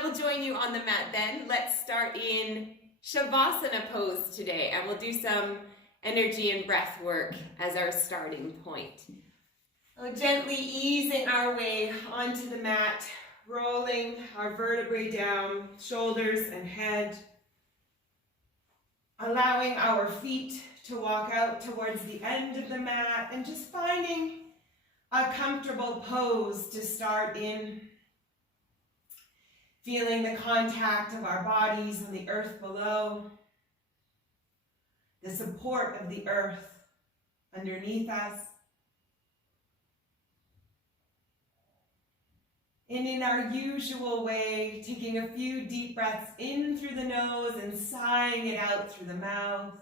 I will join you on the mat then. Let's start in Savasana pose today, and we'll do some energy and breath work as our starting point. Gently easing our way onto the mat, rolling our vertebrae down, shoulders and head, allowing our feet to walk out towards the end of the mat, and just finding a comfortable pose to start in. Feeling the contact of our bodies on the earth below, the support of the earth underneath us. And in our usual way, taking a few deep breaths in through the nose and sighing it out through the mouth.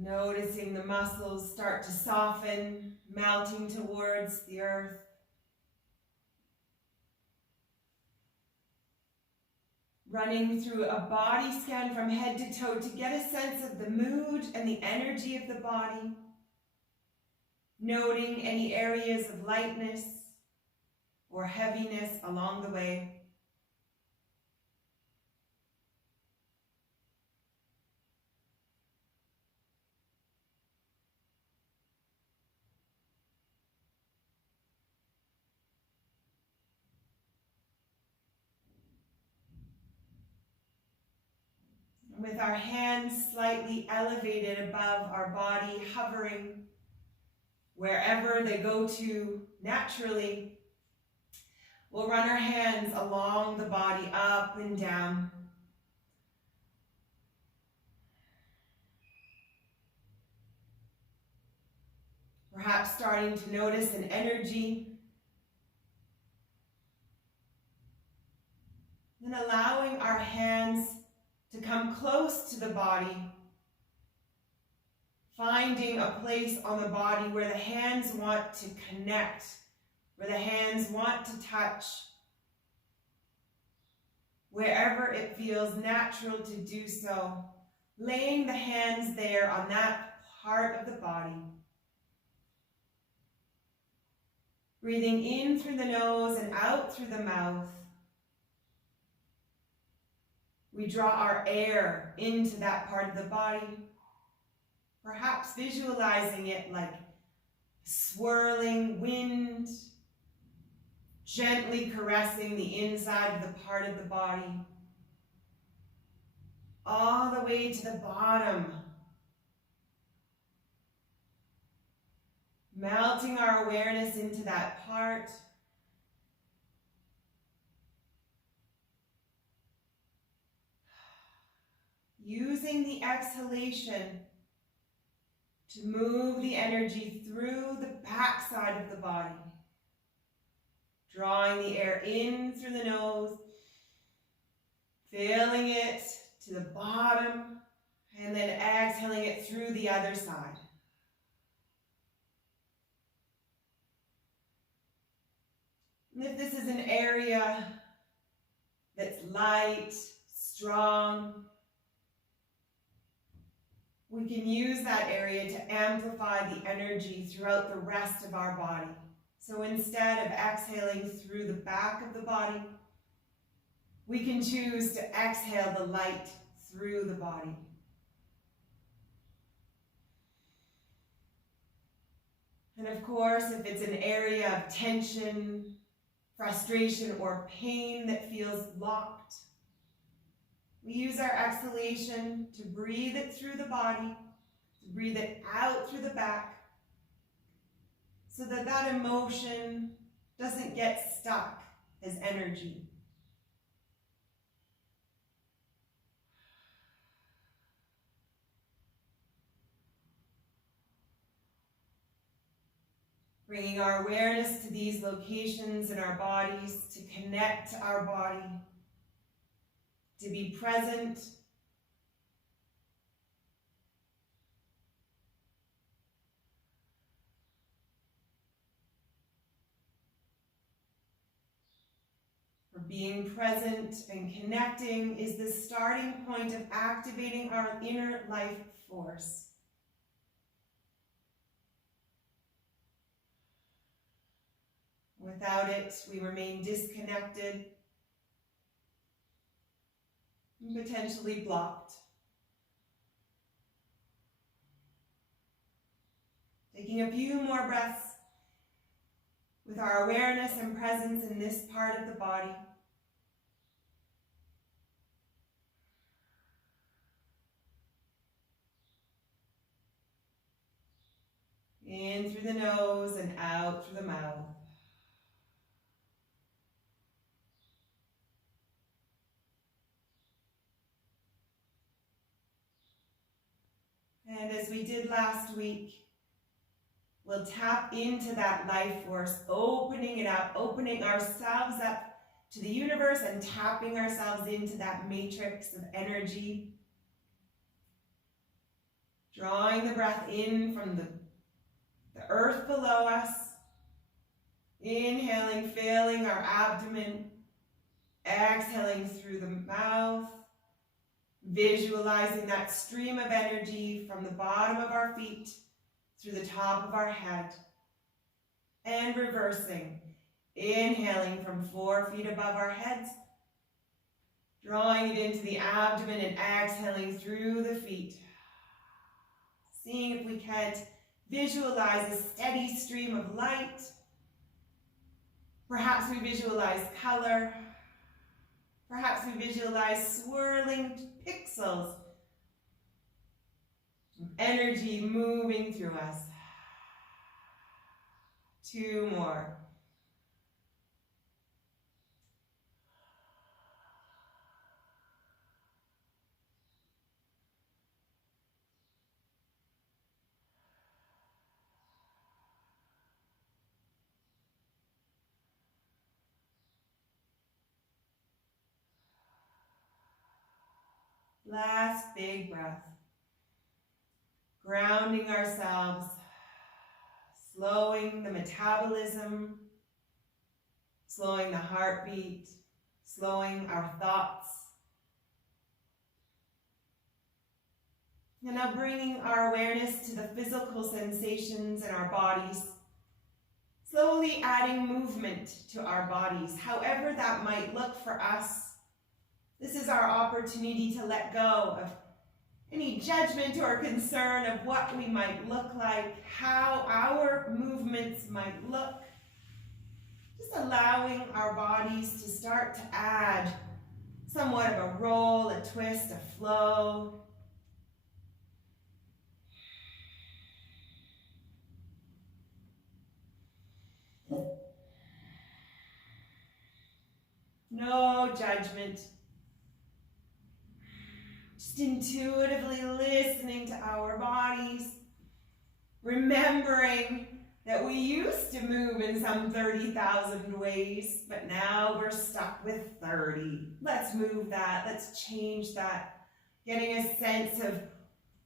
Noticing the muscles start to soften, melting towards the earth. Running through a body scan from head to toe to get a sense of the mood and the energy of the body. Noting any areas of lightness or heaviness along the way. With our hands slightly elevated above our body, hovering wherever they go to naturally, we'll run our hands along the body, up and down. Perhaps starting to notice an energy. Then allowing our hands to come close to the body, finding a place on the body where the hands want to connect, where the hands want to touch, wherever it feels natural to do so, laying the hands there on that part of the body. Breathing in through the nose and out through the mouth. We draw our air into that part of the body, perhaps visualizing it like swirling wind, gently caressing the inside of the part of the body, all the way to the bottom, melting our awareness into that part. Using the exhalation to move the energy through the backside of the body. Drawing the air in through the nose, filling it to the bottom, and then exhaling it through the other side. And if this is an area that's light, strong, we can use that area to amplify the energy throughout the rest of our body. So instead of exhaling through the back of the body, we can choose to exhale the light through the body. And of course, if it's an area of tension, frustration, or pain that feels locked, we use our exhalation to breathe it through the body, to breathe it out through the back, so that that emotion doesn't get stuck as energy. Bringing our awareness to these locations in our bodies, to connect to our body, to be present, being present and connecting is the starting point of activating our inner life force. Without it, we remain disconnected and potentially blocked. Taking a few more breaths with our awareness and presence in this part of the body. In through the nose and out through the mouth. And as we did last week, we'll tap into that life force, opening it up, opening ourselves up to the universe and tapping ourselves into that matrix of energy. Drawing the breath in from the earth below us. Inhaling, filling our abdomen. Exhaling through the mouth. Visualizing that stream of energy from the bottom of our feet through the top of our head. And reversing. Inhaling from 4 feet above our heads. Drawing it into the abdomen and exhaling through the feet. Seeing if we can't visualize a steady stream of light. Perhaps we visualize color. Perhaps we visualize swirling pixels of energy moving through us. 2 more. Last big breath. Grounding ourselves, slowing the metabolism, slowing the heartbeat, slowing our thoughts. And now bringing our awareness to the physical sensations in our bodies, slowly adding movement to our bodies, however that might look for us. This is our opportunity to let go of any judgment or concern of what we might look like, how our movements might look. Just allowing our bodies to start to add somewhat of a roll, a twist, a flow. No judgment. Just intuitively listening to our bodies, remembering that we used to move in some 30,000 ways, but now we're stuck with 30. Let's move that, let's change that, getting a sense of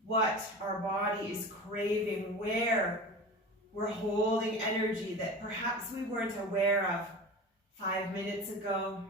what our body is craving, where we're holding energy that perhaps we weren't aware of 5 minutes ago.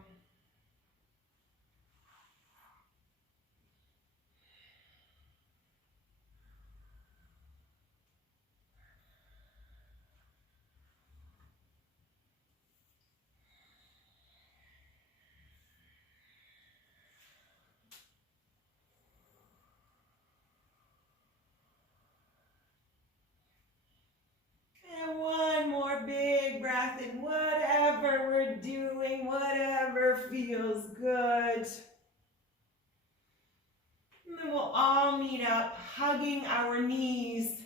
One more big breath in, whatever we're doing, whatever feels good. And then we'll all meet up, hugging our knees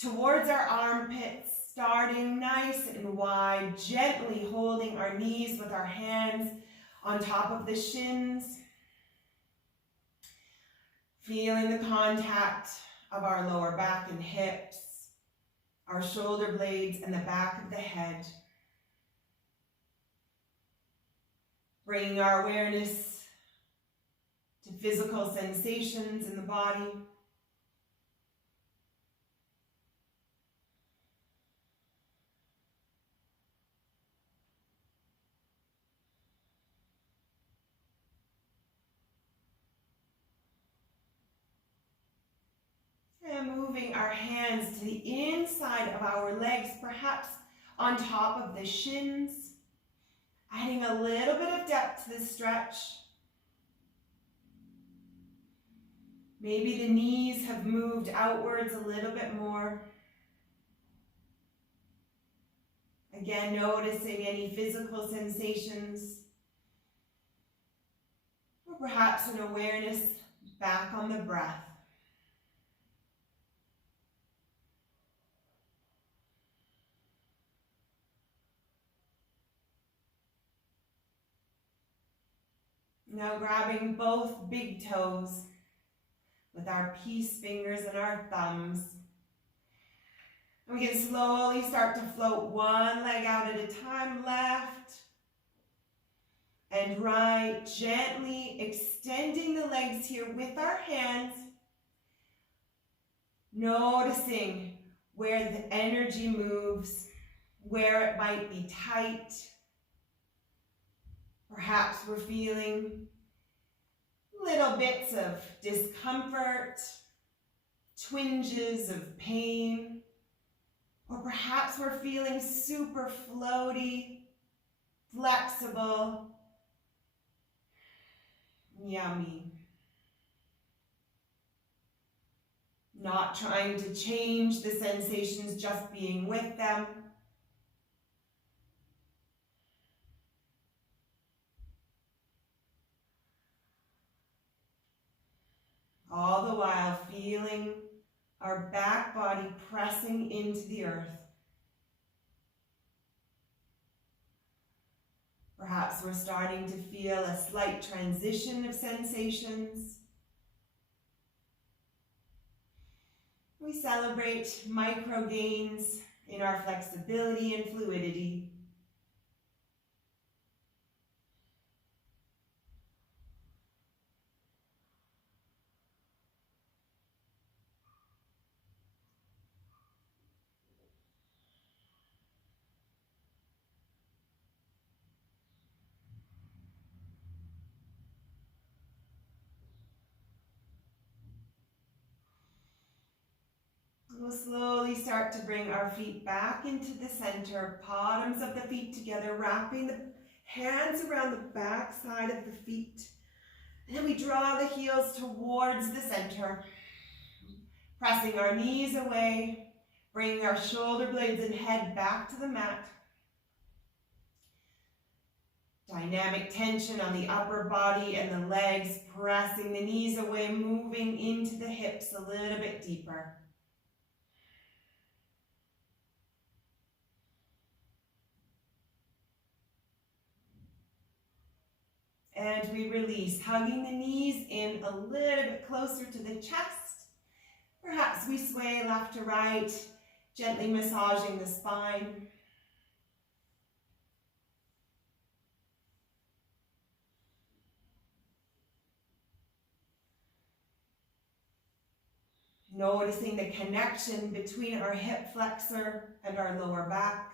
towards our armpits, starting nice and wide, gently holding our knees with our hands on top of the shins. Feeling the contact of our lower back and hips, our shoulder blades and the back of the head. Bringing our awareness to physical sensations in the body. And moving our hands to the inside of our legs, perhaps on top of the shins, adding a little bit of depth to the stretch. Maybe the knees have moved outwards a little bit more. Again, noticing any physical sensations, or perhaps an awareness back on the breath. Now grabbing both big toes with our peace fingers and our thumbs. And we can slowly start to float one leg out at a time, left and right, gently extending the legs here with our hands, noticing where the energy moves, where it might be tight. Perhaps we're feeling little bits of discomfort, twinges of pain, or perhaps we're feeling super floaty, flexible, yummy. Not trying to change the sensations, just being with them. All the while feeling our back body pressing into the earth. Perhaps we're starting to feel a slight transition of sensations. We celebrate micro gains in our flexibility and fluidity. We'll slowly start to bring our feet back into the center, bottoms of the feet together, wrapping the hands around the back side of the feet. And then we draw the heels towards the center, pressing our knees away, bringing our shoulder blades and head back to the mat. Dynamic tension on the upper body and the legs, pressing the knees away, moving into the hips a little bit deeper. And we release, hugging the knees in a little bit closer to the chest. Perhaps we sway left to right, gently massaging the spine. Noticing the connection between our hip flexor and our lower back.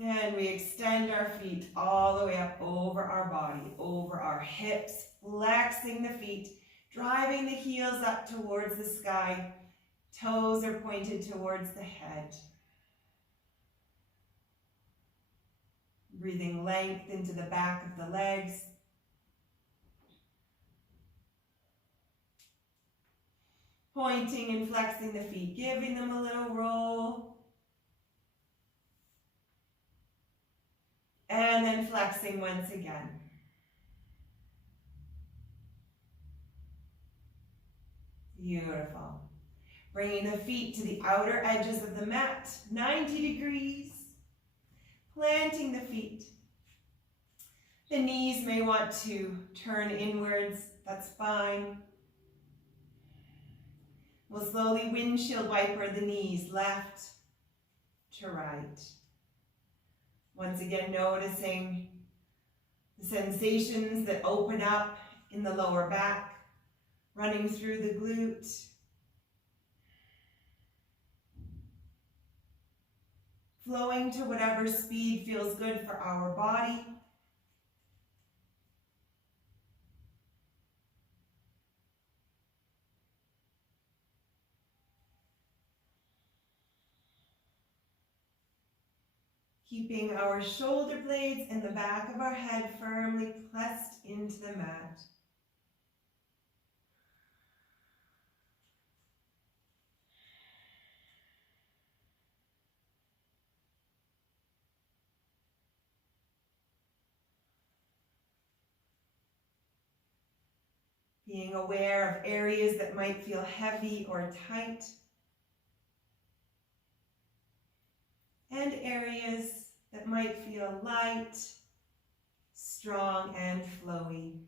And we extend our feet all the way up over our body, over our hips, flexing the feet, driving the heels up towards the sky. Toes are pointed towards the head. Breathing length into the back of the legs. Pointing and flexing the feet, giving them a little roll. And then flexing once again. Beautiful. Bringing the feet to the outer edges of the mat, 90 degrees. Planting the feet. The knees may want to turn inwards, that's fine. We'll slowly windshield wiper the knees left to right. Once again, noticing the sensations that open up in the lower back, running through the glute. flowing to whatever speed feels good for our body. Keeping our shoulder blades and the back of our head firmly pressed into the mat. Being aware of areas that might feel heavy or tight, and areas that might feel light, strong, and flowy.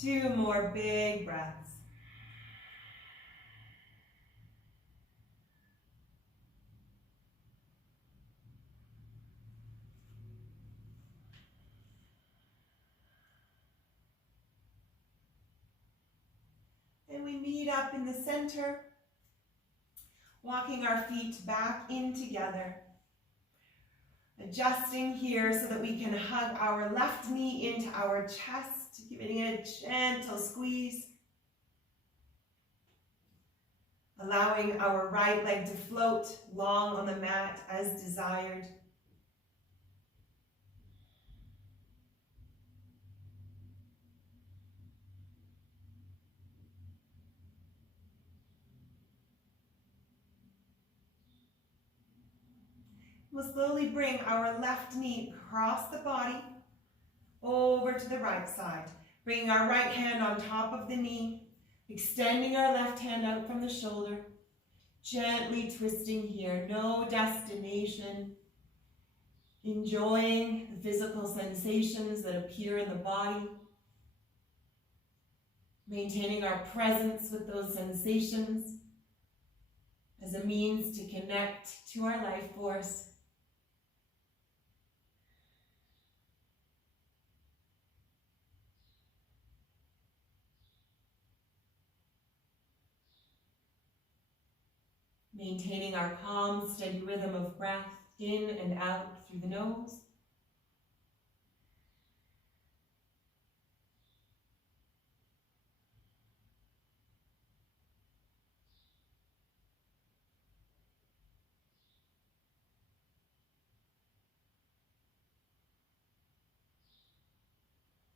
Two more big breaths. And we meet up in the center, walking our feet back in together. Adjusting here so that we can hug our left knee into our chest, giving it a gentle squeeze. Allowing our right leg to float long on the mat as desired. We'll slowly bring our left knee across the body over to the right side. Bringing our right hand on top of the knee, extending our left hand out from the shoulder, gently twisting here, no destination. Enjoying the physical sensations that appear in the body. Maintaining our presence with those sensations as a means to connect to our life force. Maintaining our calm, steady rhythm of breath in and out through the nose.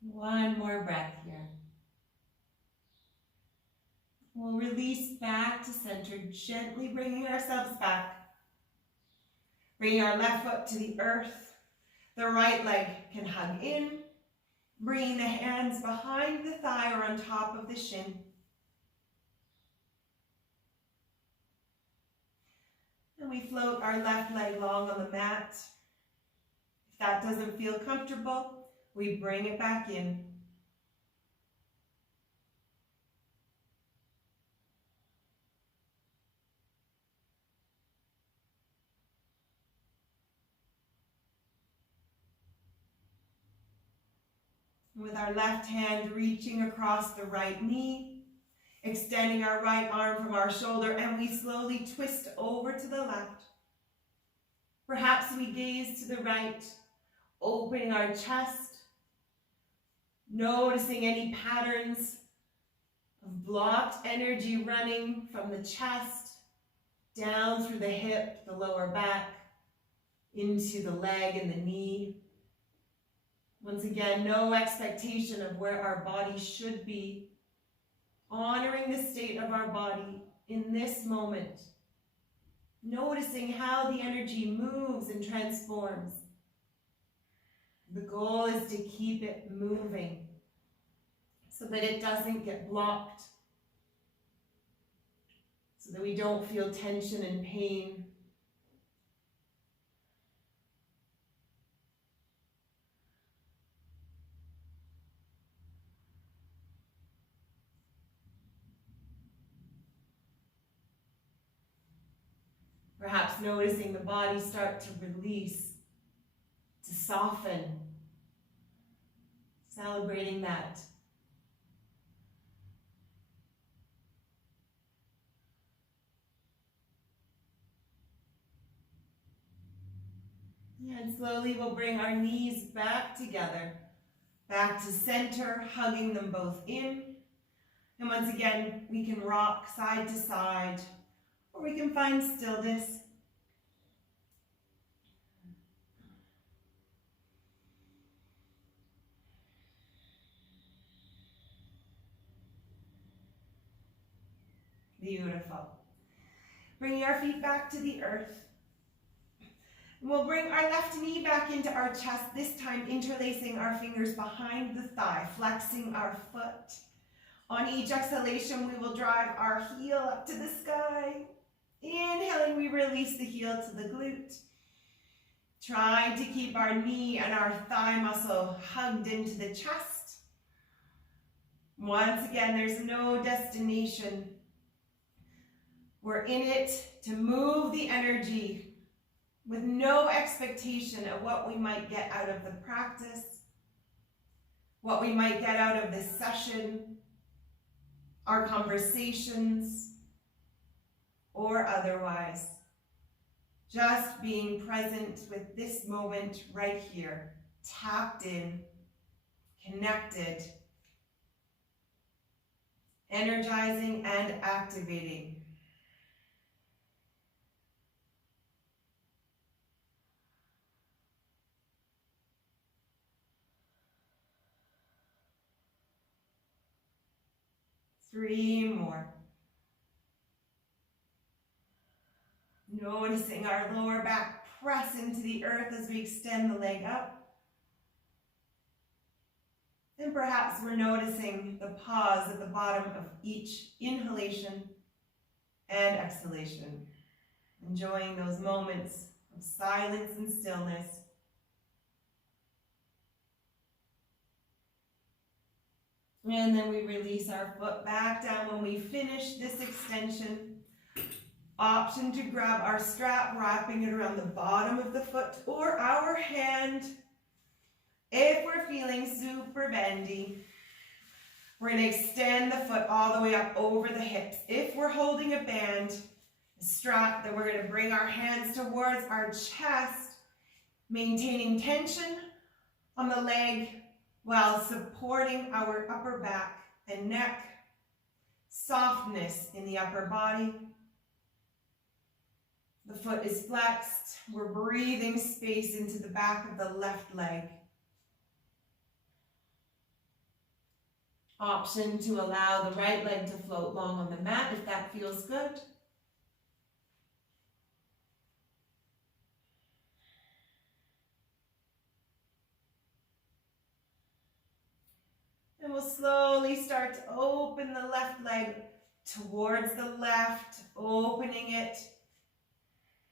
One more breath here. We'll release back to center, gently bringing ourselves back. Bringing our left foot to the earth. The right leg can hug in. Bringing the hands behind the thigh or on top of the shin. And we float our left leg long on the mat. If that doesn't feel comfortable, we bring it back in. With our left hand reaching across the right knee, extending our right arm from our shoulder, and we slowly twist over to the left. Perhaps we gaze to the right, opening our chest, noticing any patterns of blocked energy running from the chest, down through the hip, the lower back, into the leg and the knee. Once again, no expectation of where our body should be. Honoring the state of our body in this moment. Noticing how the energy moves and transforms. The goal is to keep it moving so that it doesn't get blocked, so that we don't feel tension and pain. perhaps noticing the body start to release, to soften, celebrating that. And slowly we'll bring our knees back together, back to center, hugging them both in. And once again, we can rock side to side, or we can find stillness. Beautiful. Bringing our feet back to the earth. We'll bring our left knee back into our chest, this time interlacing our fingers behind the thigh, flexing our foot. On each exhalation, we will drive our heel up to the sky. Inhaling, we release the heel to the glute. Trying to keep our knee and our thigh muscle hugged into the chest. Once again, there's no destination. We're in it to move the energy with no expectation of what we might get out of the practice, what we might get out of this session, our conversations, or otherwise. Just being present with this moment right here, tapped in, connected, energizing and activating. Three more. Noticing our lower back press into the earth as we extend the leg up. And perhaps we're noticing the pause at the bottom of each inhalation and exhalation. Enjoying those moments of silence and stillness. And then we release our foot back down when we finish this extension. Option to grab our strap, wrapping it around the bottom of the foot or our hand. If we're feeling super bendy, we're going to extend the foot all the way up over the hips. If we're holding a band, a strap, then we're going to bring our hands towards our chest, maintaining tension on the leg while supporting our upper back and neck, softness in the upper body. The foot is flexed. We're breathing space into the back of the left leg. Option to allow the right leg to float long on the mat if that feels good. And we'll slowly start to open the left leg towards the left, opening it,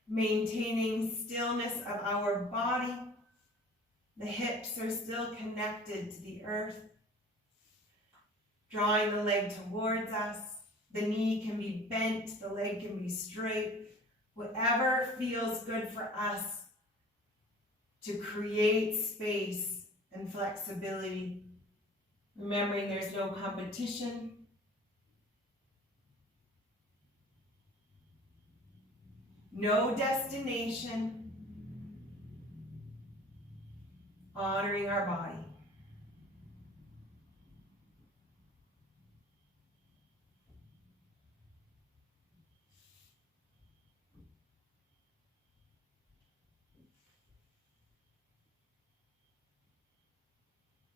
maintaining stillness of our body. The hips are still connected to the earth. Drawing the leg towards us. The knee can be bent, the leg can be straight. Whatever feels good for us to create space and flexibility. Remembering there's no competition. No destination. Honoring our body.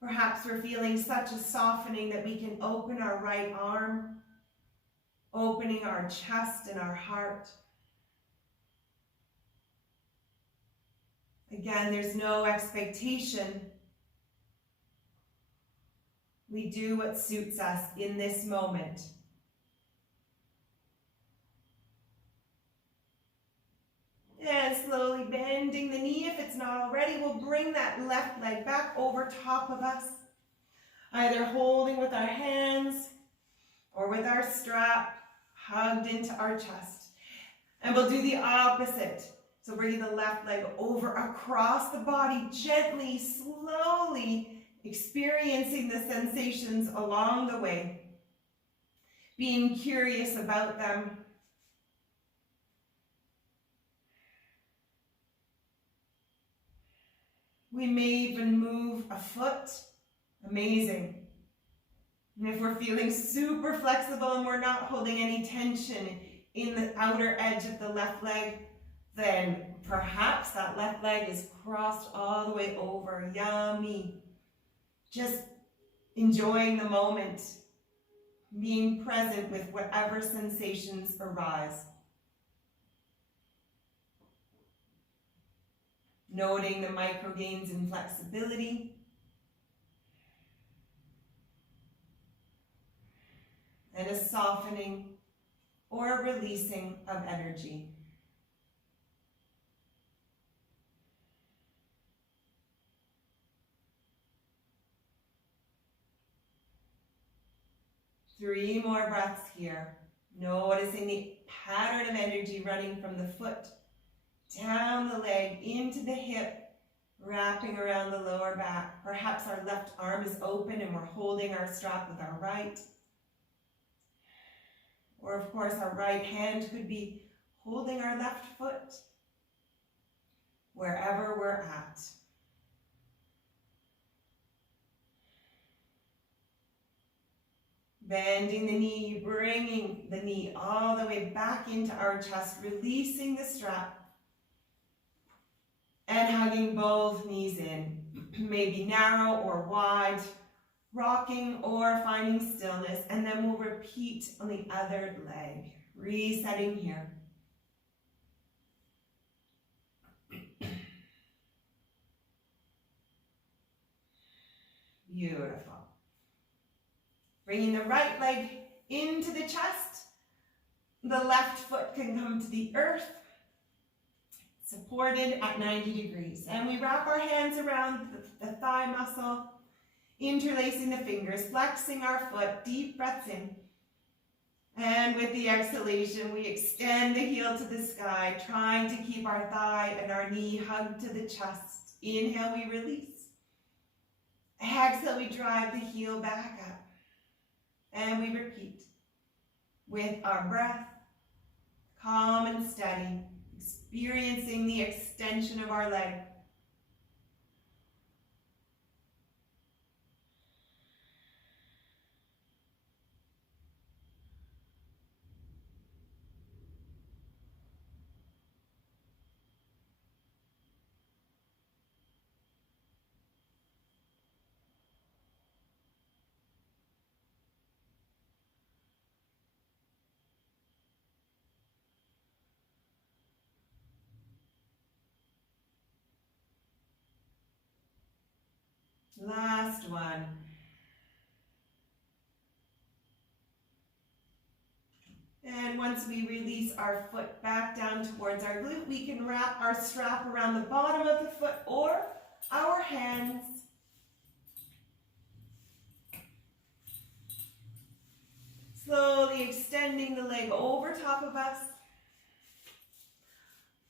Perhaps we're feeling such a softening that we can open our right arm, opening our chest and our heart. Again, there's no expectation. We do what suits us in this moment. And slowly bending the knee, if it's not already, we'll bring that left leg back over top of us. Either holding with our hands or with our strap hugged into our chest. And we'll do the opposite. So bringing the left leg over across the body, gently, slowly experiencing the sensations along the way, being curious about them. We may even move a foot. Amazing. And if we're feeling super flexible and we're not holding any tension in the outer edge of the left leg, then perhaps that left leg is crossed all the way over. Yummy. Just enjoying the moment, being present with whatever sensations arise. Noting the micro gains in flexibility. And a softening or a releasing of energy. Three more breaths here. Noticing the pattern of energy running from the foot, down the leg, into the hip, wrapping around the lower back. Perhaps our left arm is open and we're holding our strap with our right. Or of course our right hand could be holding our left foot, wherever we're at. Bending the knee, bringing the knee all the way back into our chest, releasing the strap, and hugging both knees in. Maybe narrow or wide, rocking or finding stillness, and then we'll repeat on the other leg, resetting here. Beautiful. Bringing the right leg into the chest. The left foot can come to the earth, supported at 90 degrees. And we wrap our hands around the thigh muscle, interlacing the fingers, flexing our foot, deep breaths in. And with the exhalation, we extend the heel to the sky, trying to keep our thigh and our knee hugged to the chest. Inhale, we release. Exhale, we drive the heel back up. And we repeat with our breath, calm and steady, experiencing the extension of our leg. Last one. And once we release our foot back down towards our glute, we can wrap our strap around the bottom of the foot or our hands. Slowly extending the leg over top of us,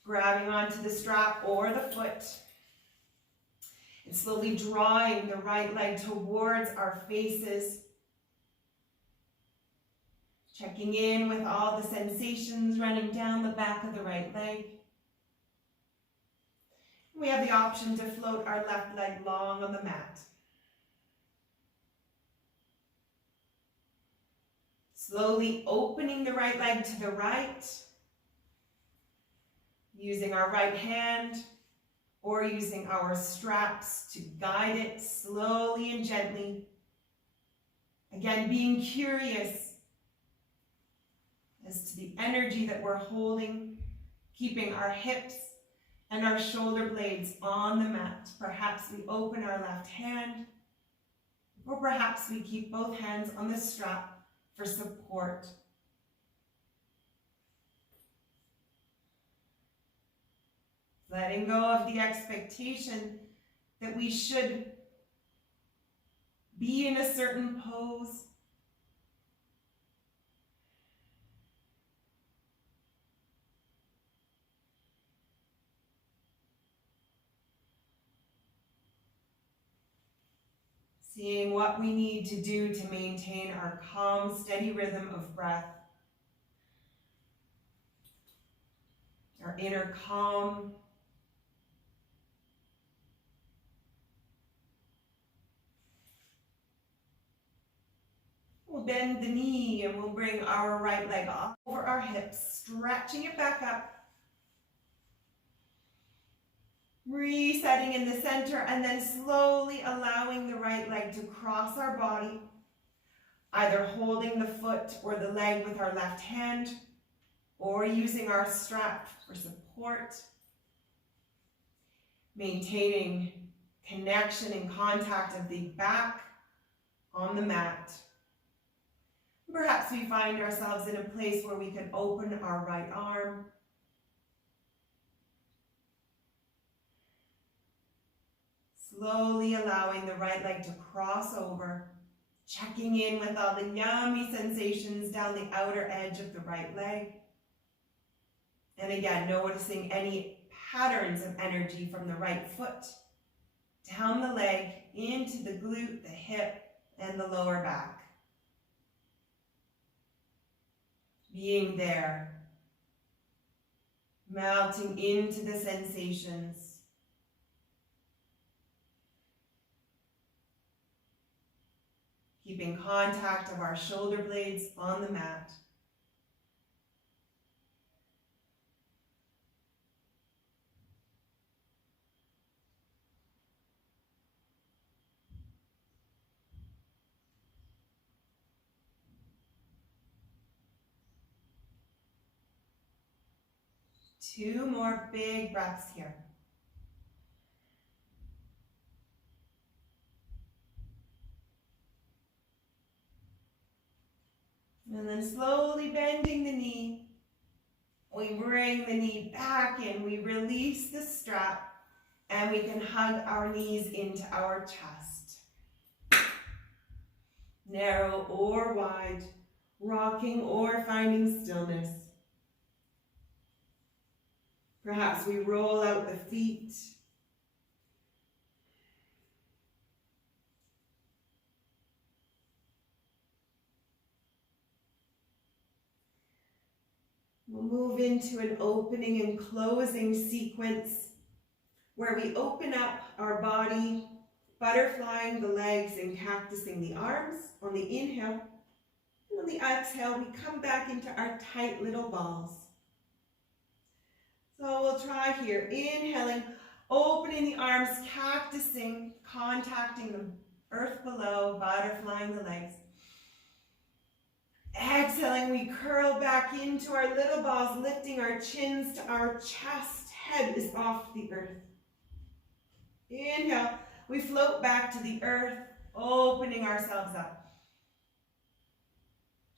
grabbing onto the strap or the foot. And slowly drawing the right leg towards our faces. Checking in with all the sensations running down the back of the right leg. We have the option to float our left leg long on the mat. Slowly opening the right leg to the right. Using our right hand or using our straps to guide it slowly and gently. Again, being curious as to the energy that we're holding, keeping our hips and our shoulder blades on the mat. Perhaps we open our left hand, or perhaps we keep both hands on the strap for support. Letting go of the expectation that we should be in a certain pose. Seeing what we need to do to maintain our calm, steady rhythm of breath. Our inner calm. We'll bend the knee and we'll bring our right leg off over our hips, stretching it back up. Resetting in the center and then slowly allowing the right leg to cross our body, either holding the foot or the leg with our left hand or using our strap for support. Maintaining connection and contact of the back on the mat. Perhaps we find ourselves in a place where we can open our right arm. Slowly allowing the right leg to cross over, checking in with all the yummy sensations down the outer edge of the right leg. And again, noticing any patterns of energy from the right foot, down the leg, into the glute, the hip, and the lower back. Being there, melting into the sensations. Keeping contact of our shoulder blades on the mat. Two more big breaths here. And then slowly bending the knee, we bring the knee back in, we release the strap, and we can hug our knees into our chest. Narrow or wide, rocking or finding stillness. Perhaps we roll out the feet. We'll move into an opening and closing sequence where we open up our body, butterflying the legs and cactusing the arms on the inhale. And on the exhale, we come back into our tight little balls. So we'll try here, inhaling, opening the arms, cactusing, contacting the earth below, butterflying the legs. Exhaling, we curl back into our little balls, lifting our chins to our chest. Head is off the earth. Inhale, we float back to the earth, opening ourselves up.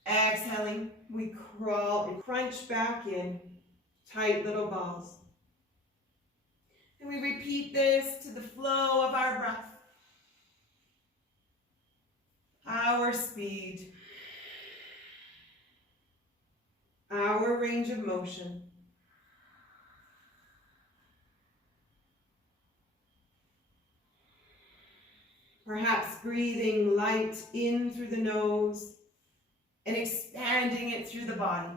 Exhaling, we crawl and crunch back in, tight little balls. And we repeat this to the flow of our breath. Our speed. Our range of motion. Perhaps breathing light in through the nose and expanding it through the body.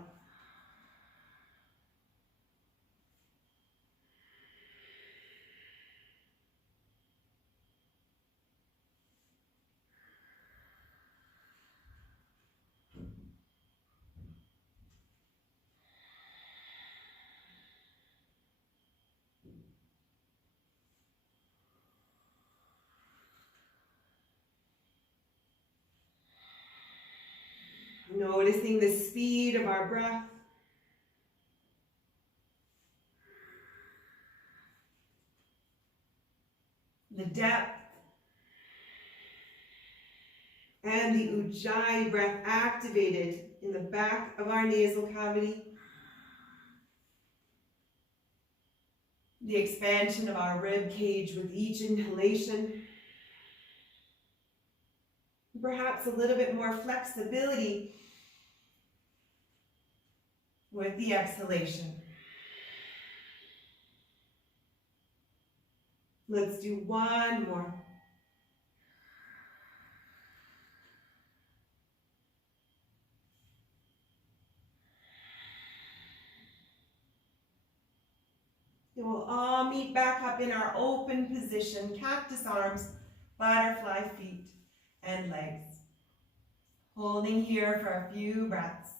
Noticing the speed of our breath. The depth. And the Ujjayi breath activated in the back of our nasal cavity. The expansion of our rib cage with each inhalation. Perhaps a little bit more flexibility with the exhalation. Let's do one more. Then we'll all meet back up in our open position, cactus arms, butterfly feet, and legs. Holding here for a few breaths.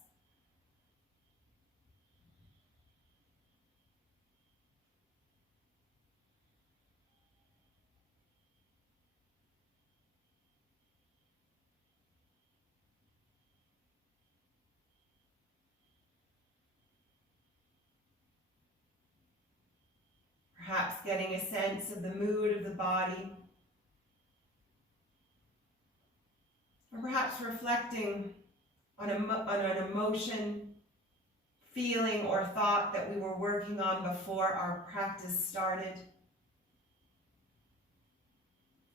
Perhaps getting a sense of the mood of the body. Or perhaps reflecting on an emotion, feeling, or thought that we were working on before our practice started.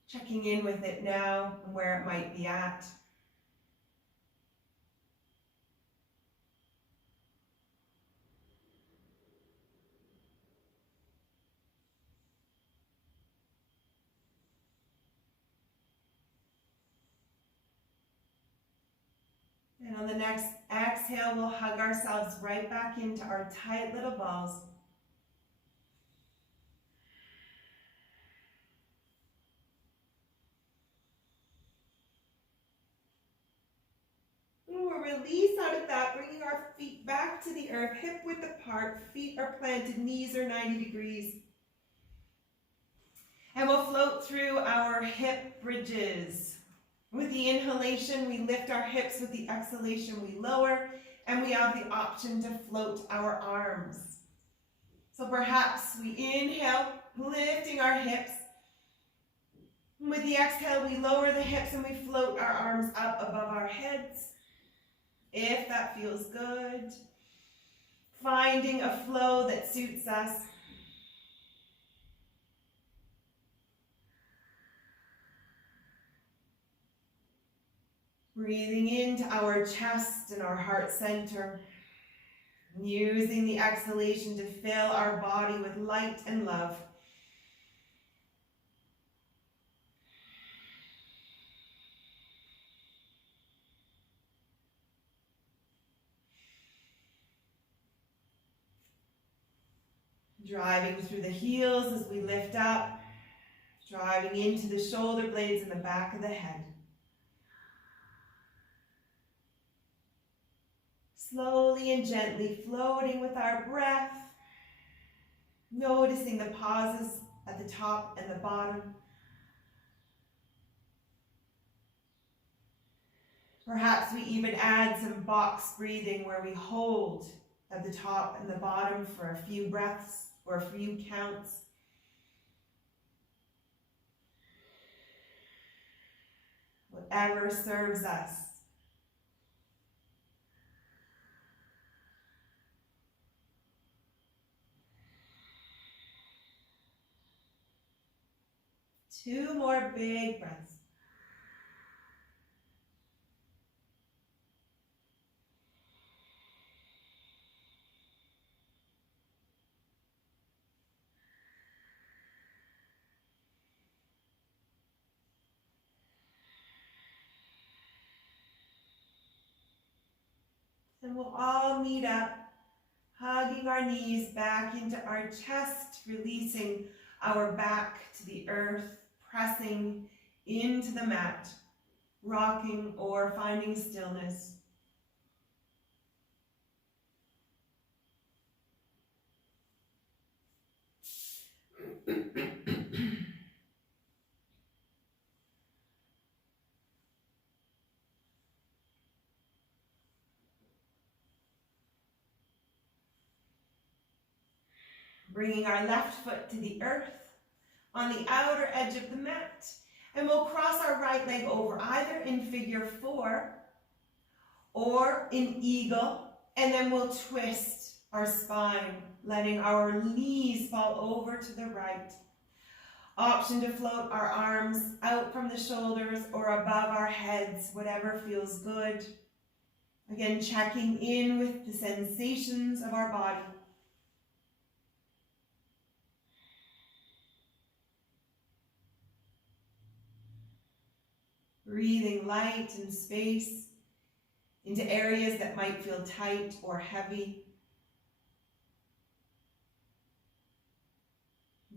Checking in with it now and where it might be at. And on the next exhale, we'll hug ourselves right back into our tight little balls. And we'll release out of that, bringing our feet back to the earth, hip width apart, feet are planted, knees are 90 degrees. And we'll float through our hip bridges. With the inhalation, we lift our hips. With the exhalation, we lower. And we have the option to float our arms. So perhaps we inhale, lifting our hips. With the exhale, we lower the hips and we float our arms up above our heads. If that feels good. Finding a flow that suits us. Breathing into our chest and our heart center. Using the exhalation to fill our body with light and love. Driving through the heels as we lift up. Driving into the shoulder blades and the back of the head. Slowly and gently floating with our breath, noticing the pauses at the top and the bottom. Perhaps we even add some box breathing where we hold at the top and the bottom for a few breaths or a few counts. Whatever serves us. Two more big breaths. And we'll all meet up, hugging our knees back into our chest, releasing our back to the earth, pressing into the mat, rocking or finding stillness. Bringing our left foot to the earth on the outer edge of the mat. And we'll cross our right leg over either in figure 4 or in eagle. And then we'll twist our spine, letting our knees fall over to the right. Option to float our arms out from the shoulders or above our heads, whatever feels good. Again, checking in with the sensations of our body. Breathing light and space into areas that might feel tight or heavy.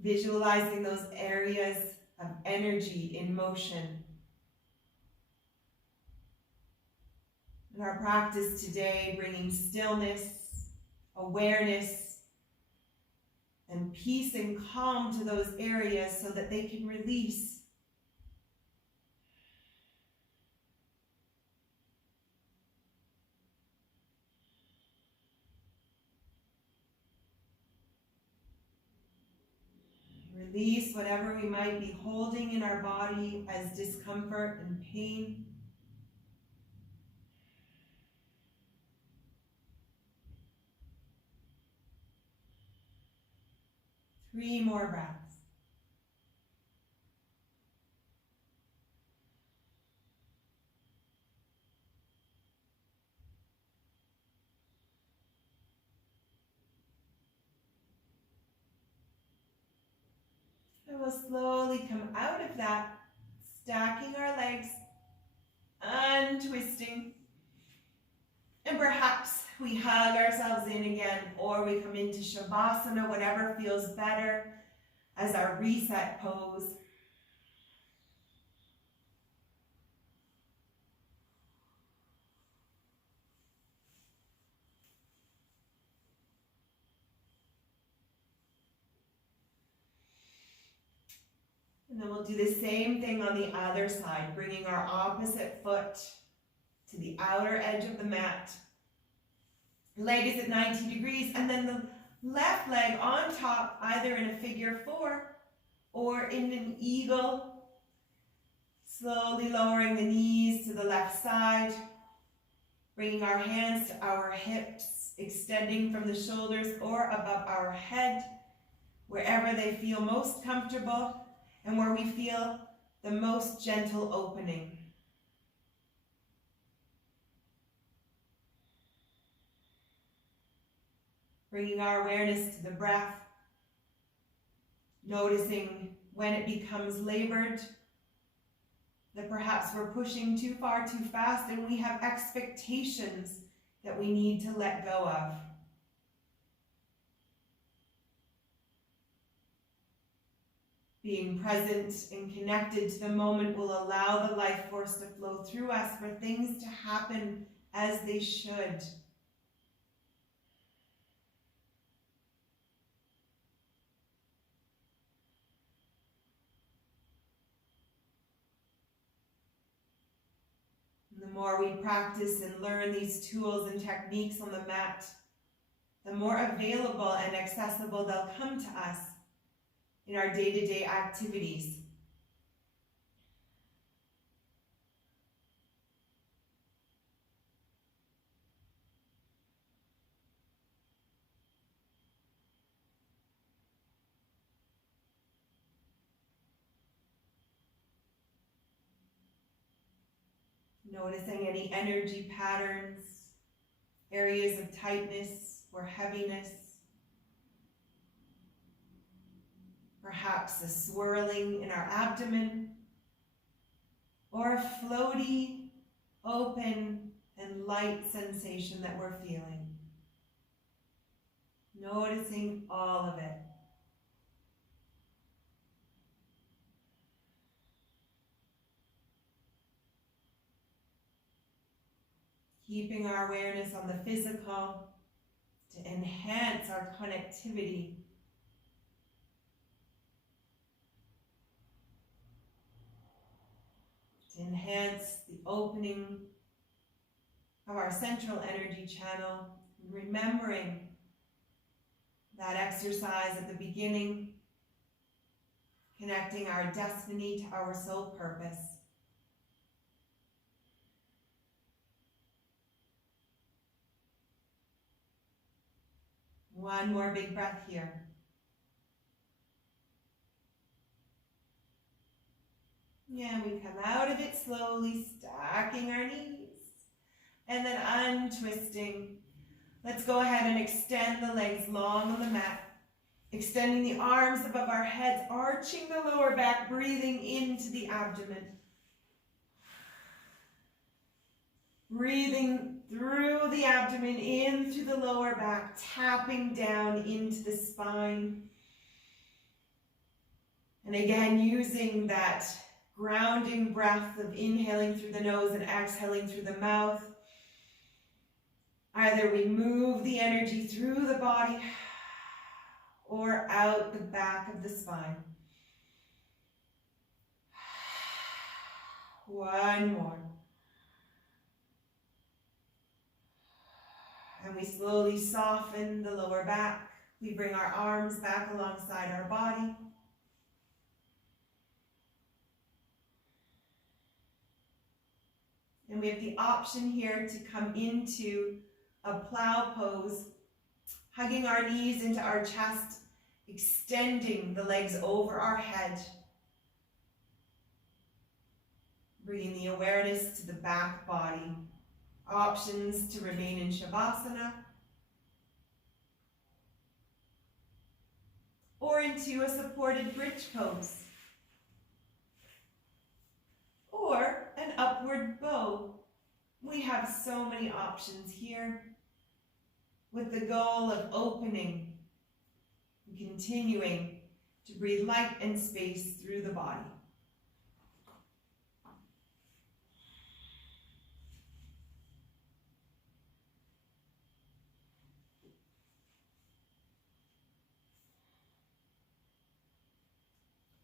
Visualizing those areas of energy in motion. In our practice today, bringing stillness, awareness, and peace and calm to those areas so that they can release. Release whatever we might be holding in our body as discomfort and pain. 3 more breaths. And we'll slowly come out of that, stacking our legs, untwisting. And perhaps we hug ourselves in again, or we come into Savasana, whatever feels better, as our reset pose. And then we'll do the same thing on the other side, bringing our opposite foot to the outer edge of the mat. Leg is at 90 degrees, and then the left leg on top, either in a figure 4 or in an eagle. Slowly lowering the knees to the left side, bringing our hands to our hips, extending from the shoulders or above our head, wherever they feel most comfortable and where we feel the most gentle opening. Bringing our awareness to the breath, noticing when it becomes labored, that perhaps we're pushing too far too fast and we have expectations that we need to let go of. Being present and connected to the moment will allow the life force to flow through us for things to happen as they should. The more we practice and learn these tools and techniques on the mat, the more available and accessible they'll come to us in our day-to-day activities. Noticing any energy patterns, areas of tightness or heaviness, perhaps a swirling in our abdomen, or a floaty, open, and light sensation that we're feeling. Noticing all of it. Keeping our awareness on the physical to enhance our connectivity. To enhance the opening of our central energy channel, remembering that exercise at the beginning, connecting our destiny to our soul purpose. One more big breath here. Yeah, we come out of it slowly, stacking our knees, and then untwisting. Let's go ahead and extend the legs long on the mat, extending the arms above our heads, arching the lower back, breathing into the abdomen. Breathing through the abdomen, in through the lower back, tapping down into the spine. And again, using that grounding breath of inhaling through the nose and exhaling through the mouth. Either we move the energy through the body or out the back of the spine. One more. And we slowly soften the lower back. We bring our arms back alongside our body. And we have the option here to come into a plow pose, hugging our knees into our chest, extending the legs over our head, bringing the awareness to the back body. Options to remain in Savasana or into a supported bridge pose or an upward bow. We have so many options here with the goal of opening and continuing to breathe light and space through the body.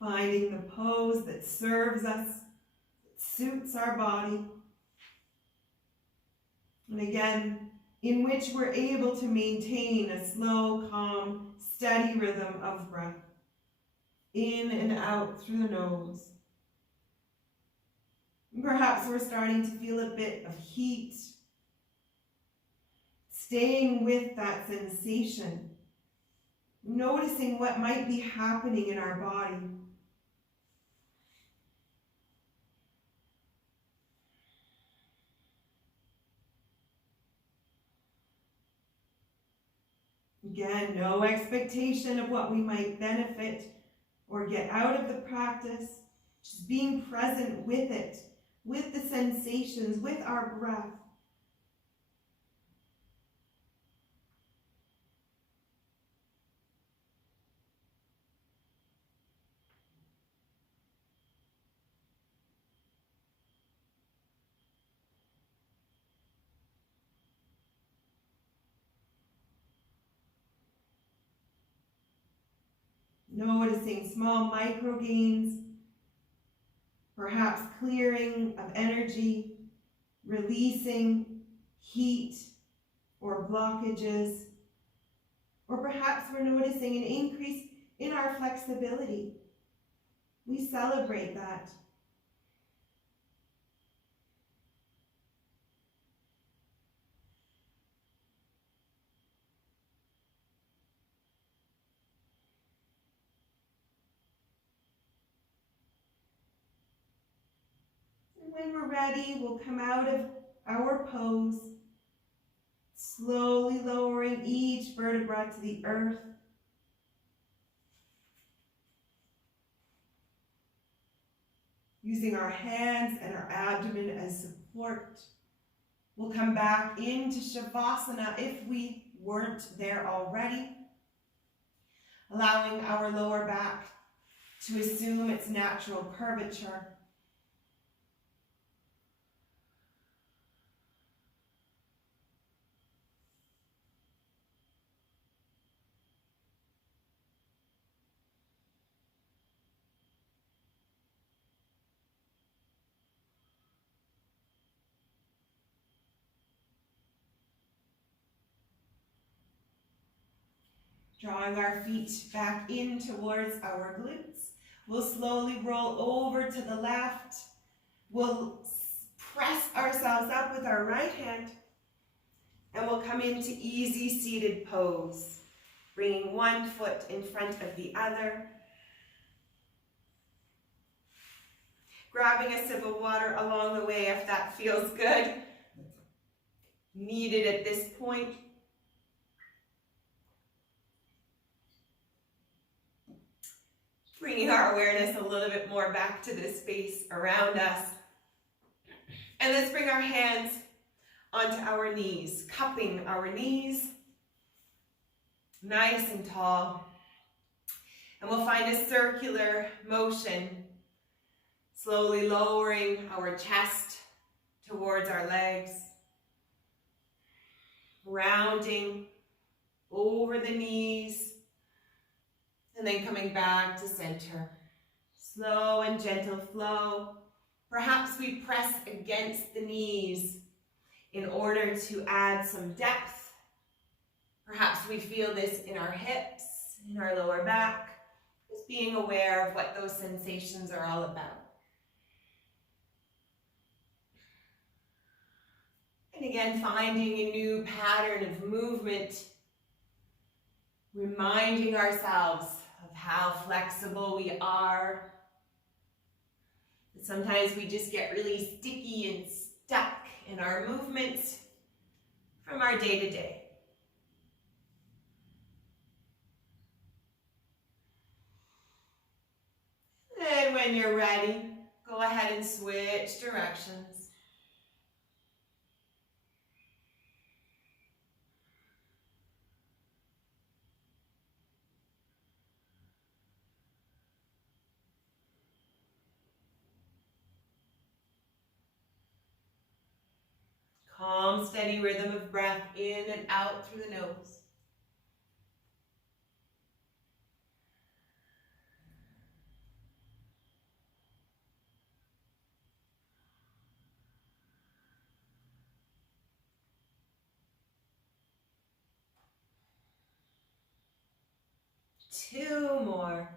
Finding the pose that serves us, that suits our body. And again, in which we're able to maintain a slow, calm, steady rhythm of breath. In and out through the nose. And perhaps we're starting to feel a bit of heat. Staying with that sensation. Noticing what might be happening in our body. Again, no expectation of what we might benefit or get out of the practice. Just being present with it, with the sensations, with our breath. Noticing small micro gains, perhaps clearing of energy, releasing heat or blockages, or perhaps we're noticing an increase in our flexibility. We celebrate that. When we're ready, we'll come out of our pose, slowly lowering each vertebra to the earth. Using our hands and our abdomen as support. We'll come back into Savasana if we weren't there already. Allowing our lower back to assume its natural curvature. Drawing our feet back in towards our glutes. We'll slowly roll over to the left. We'll press ourselves up with our right hand. And we'll come into easy seated pose. Bringing one foot in front of the other. Grabbing a sip of water along the way if that feels good. Needed at this point. Bringing our awareness a little bit more back to the space around us. And let's bring our hands onto our knees, cupping our knees nice and tall. And we'll find a circular motion, slowly lowering our chest towards our legs, rounding over the knees, and then coming back to center. Slow and gentle flow. Perhaps we press against the knees in order to add some depth. Perhaps we feel this in our hips, in our lower back. Just being aware of what those sensations are all about. And again, finding a new pattern of movement, reminding ourselves of how flexible we are. Sometimes we just get really sticky and stuck in our movements from our day-to-day. And when you're ready, go ahead and switch directions. Calm, steady rhythm of breath in and out through the nose. Two more.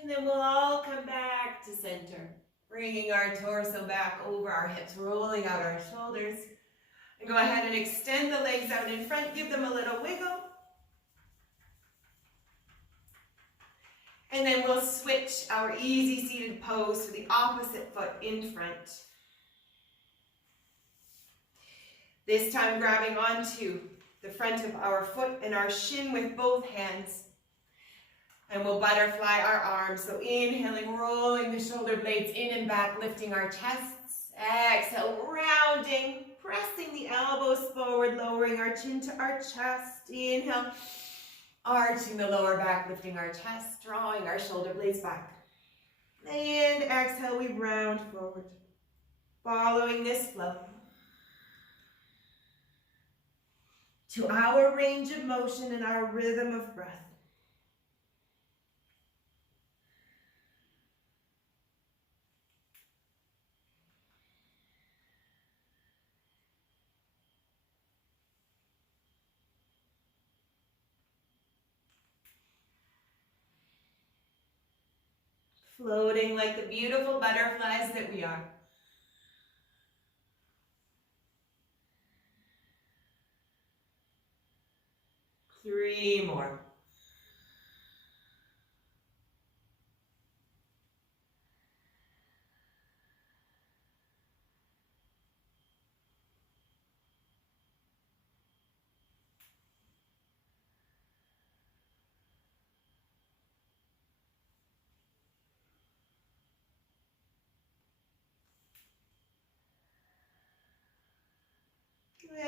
And then we'll all come back to center, bringing our torso back over our hips, rolling out our shoulders. And go ahead and extend the legs out in front, give them a little wiggle. And then we'll switch our easy seated pose to the opposite foot in front. This time grabbing onto the front of our foot and our shin with both hands. And we'll butterfly our arms. So inhaling, rolling the shoulder blades in and back, lifting our chests. Exhale, rounding, pressing the elbows forward, lowering our chin to our chest. Inhale, arching the lower back, lifting our chest, drawing our shoulder blades back. And exhale, we round forward, following this flow to our range of motion and our rhythm of breath. Floating like the beautiful butterflies that we are. Three more.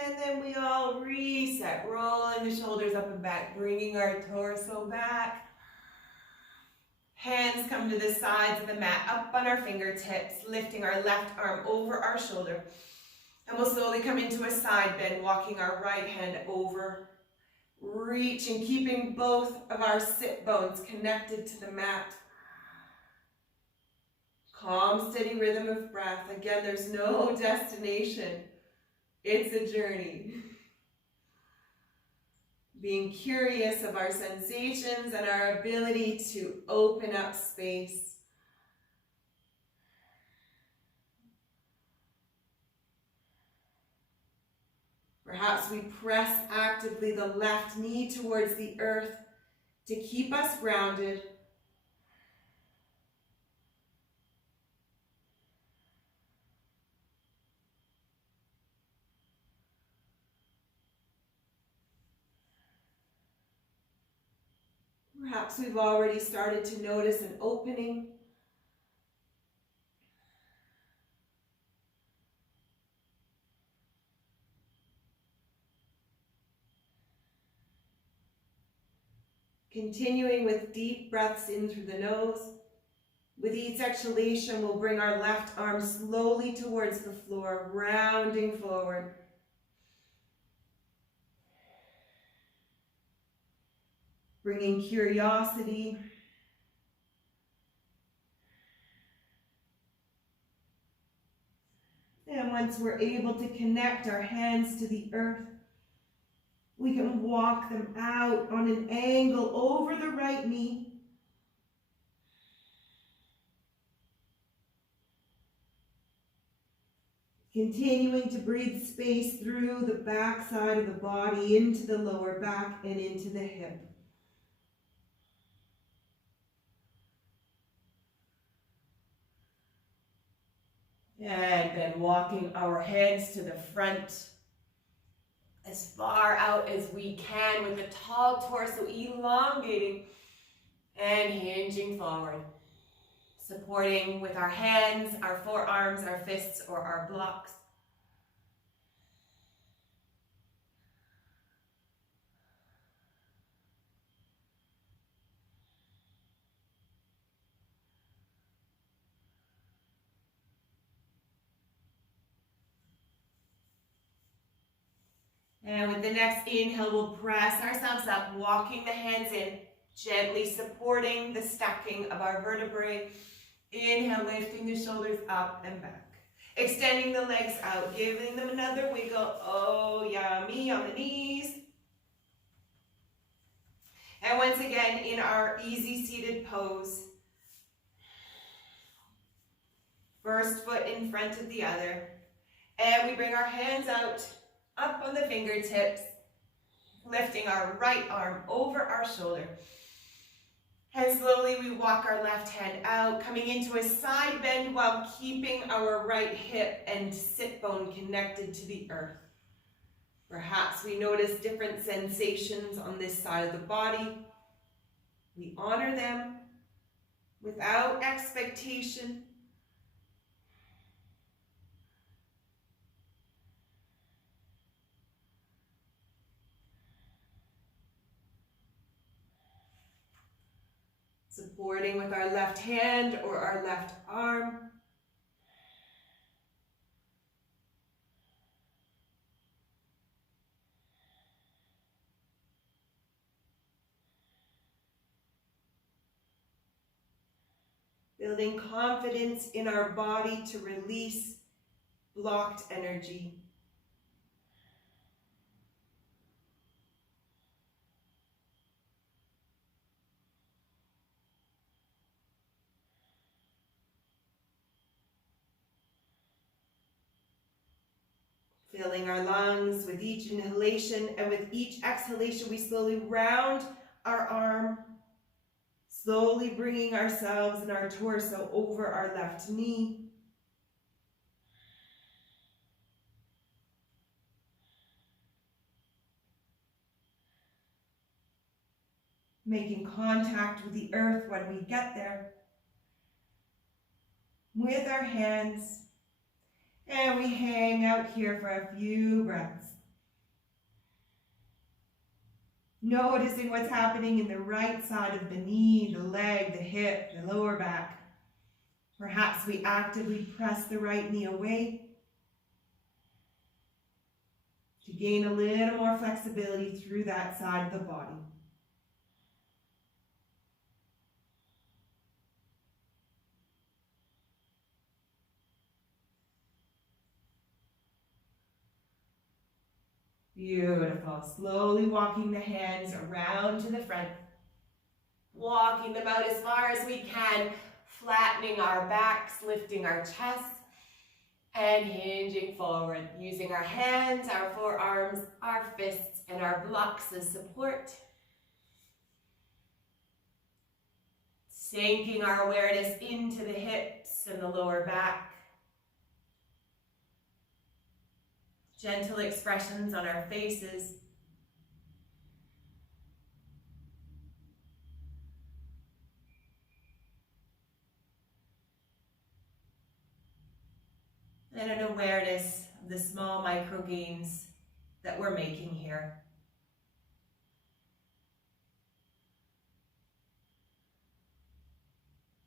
And then we all reset, rolling the shoulders up and back, bringing our torso back. Hands come to the sides of the mat, up on our fingertips, lifting our left arm over our shoulder. And we'll slowly come into a side bend, walking our right hand over, reaching, keeping both of our sit bones connected to the mat. Calm, steady rhythm of breath. Again, there's no destination. It's a journey. Being curious of our sensations and our ability to open up space. Perhaps we press actively the left knee towards the earth to keep us grounded. Perhaps we've already started to notice an opening Continuing with deep breaths in through the nose. With each exhalation, we'll bring our left arm slowly towards the floor, rounding forward. Bringing curiosity. And once we're able to connect our hands to the earth, we can walk them out on an angle over the right knee. Continuing to breathe space through the back side of the body, into the lower back and into the hip. And then walking our hands to the front, as far out as we can with the tall torso elongating and hinging forward. Supporting with our hands, our forearms, our fists, or our blocks. And with the next inhale, we'll press ourselves up, walking the hands in, gently supporting the stacking of our vertebrae. Inhale, lifting the shoulders up and back. Extending the legs out, giving them another wiggle. Oh, yummy on the knees. And once again, in our easy seated pose. First foot in front of the other. And we bring our hands out, up on the fingertips, lifting our right arm over our shoulder. And slowly we walk our left hand out, coming into a side bend while keeping our right hip and sit bone connected to the earth. Perhaps we notice different sensations on this side of the body. We honor them without expectation. Supporting with our left hand or our left arm. Building confidence in our body to release blocked energy. Filling our lungs with each inhalation, and with each exhalation, we slowly round our arm, slowly bringing ourselves and our torso over our left knee. Making contact with the earth when we get there. With our hands. And we hang out here for a few breaths. Noticing what's happening in the right side of the knee, the leg, the hip, the lower back. Perhaps we actively press the right knee away to gain a little more flexibility through that side of the body. Beautiful. Slowly walking the hands around to the front. Walking them out as far as we can, flattening our backs, lifting our chests, and hinging forward, using our hands, our forearms, our fists, and our blocks as support. Sinking our awareness into the hips and the lower back. Gentle expressions on our faces. And an awareness of the small micro gains that we're making here.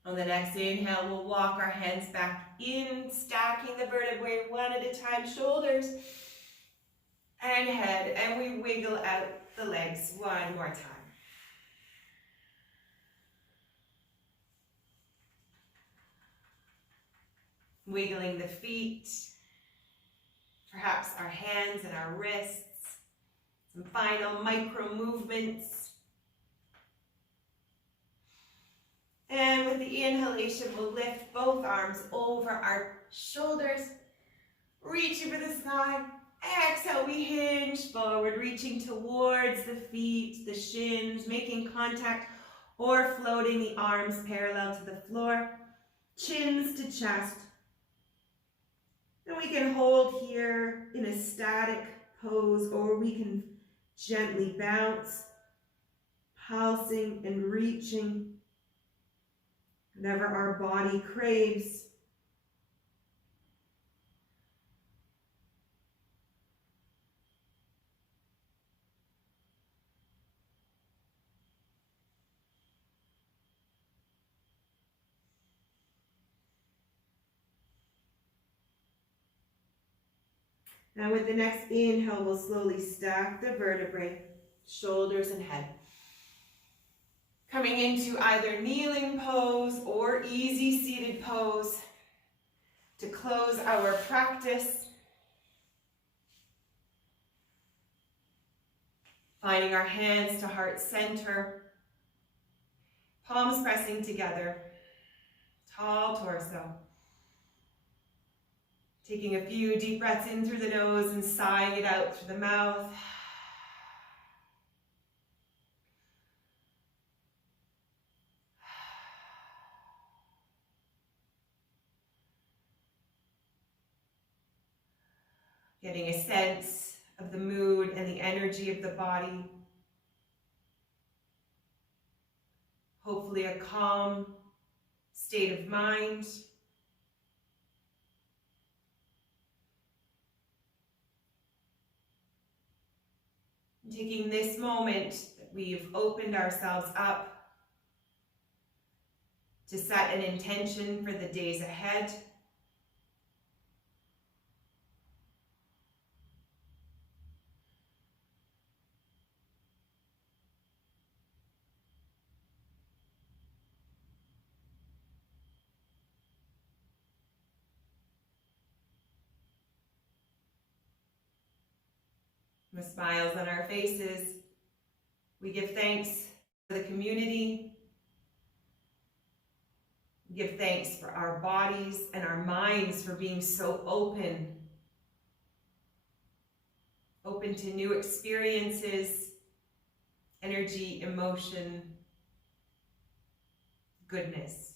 On the next inhale, we'll walk our hands back in, stacking the vertebrae one at a time, shoulders and head, and we wiggle out the legs one more time. Wiggling the feet, perhaps our hands and our wrists, some final micro movements. And with the inhalation, we'll lift both arms over our shoulders, reaching for the sky. Exhale, we hinge forward, reaching towards the feet, the shins, making contact or floating the arms parallel to the floor, chins to chest. And we can hold here in a static pose, or we can gently bounce, pulsing and reaching, whatever our body craves. Now with the next inhale, we'll slowly stack the vertebrae, shoulders and head. Coming into either kneeling pose or easy seated pose to close our practice. Finding our hands to heart center, palms pressing together, tall torso. Taking a few deep breaths in through the nose and sighing it out through the mouth. Getting a sense of the mood and the energy of the body. Hopefully a calm state of mind. Taking this moment that we've opened ourselves up to set an intention for the days ahead. With smiles on our faces, we give thanks for the community. We give thanks for our bodies and our minds for being so open to new experiences, energy, emotion, goodness.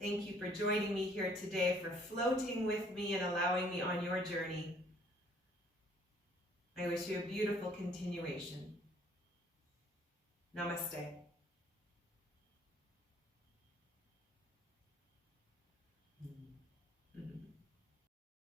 Thank you for joining me here today, for floating with me and allowing me on your journey. I wish you a beautiful continuation. Namaste.